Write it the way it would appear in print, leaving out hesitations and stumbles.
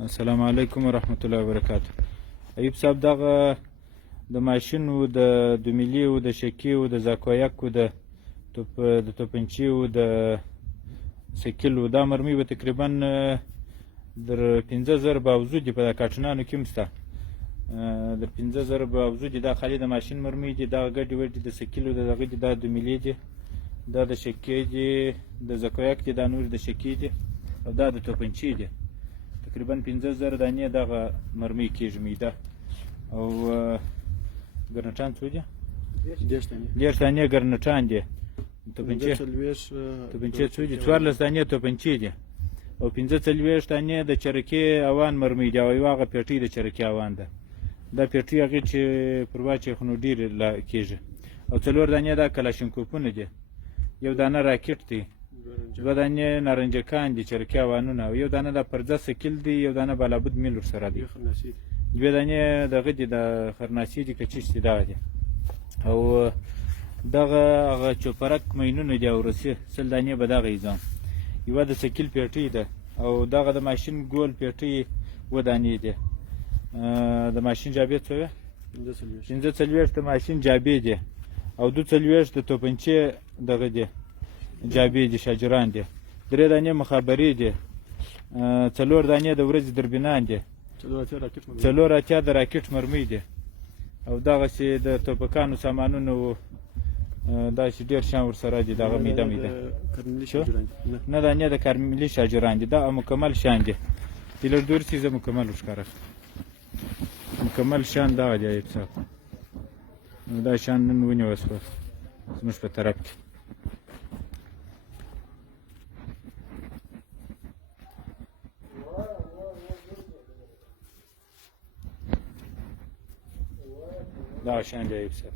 السلام علیکم ورحمت الله وبرکاتو. ایوب صاحب دغه د ماشین و د دومیلي و د شکي و د زاکویک و د توپنچې و د سکل و دا مرمۍ به تقریبا در 15,000 باوزو دي په کارټونانو کې هم شته. در 15,000 باوزو دي. دا خالي د ماشین مرمۍ دي. دغه ګډې وډې د سکل و د دغه دي. دا دومیلي دي، دا د شکي دي، د زاکویک دي، دا نور د شکي دي او دا د توپنچې دي. تقریبا 15,000 دانې دغه مرمۍ کېږي میده. او ګرنټان څو دي؟ 10 دانې ګرنټان دي. توپنچې څو دي؟ 14 دانې توپنچې دي او 45 دانې د چرکې اوان مرمۍ دي او یو هغه پیټۍ د چرکې اوان ده. دا پیټۍ هغې چې پر واچوي خو نو ډېرې کېږي. او 4 دانې دا کلاشینکوفونه دي، یو دانه راکټ دی، 2 دانې نارنجکان دي چرکې اوانونه، او یو دانه د پرزه سکل دی، یو دانه بالابود میل ورسره دی، 2 دانې دغه دي د خرناسي دي که چیش دي دغه دي. او دغه هغه چوپرک مینونه دي او رسي 100 دانې به دغه ایزام. یوه د سکل پیټۍ ده او دغه د ماشین ګول پیټۍ 2 دانې دي. د ماشین جابې څو وې؟ 45 د ماشین جابې دي او 42 د توپنچې دغه دي جابې دي، شاجران دي. 3 دانې مخابرې دي، 4 دانې د ورځې دربینان دي، 4 اتیا د راکټ مرمۍ دي او دغسې د توپکانو سامانونو داسې ډېر شیان ورسره دي. دغه میده میده نه دانې د کارملي شاجران دي. دا مکمل شیان دي. ډیلر دورسي زه مکمل ورښکاره مکمل شیان دغه دي. ایوب صاحب دا شیان نن ونیوه شوه زموږ په طرف کې. دغه شیان دي ایوب صاحب.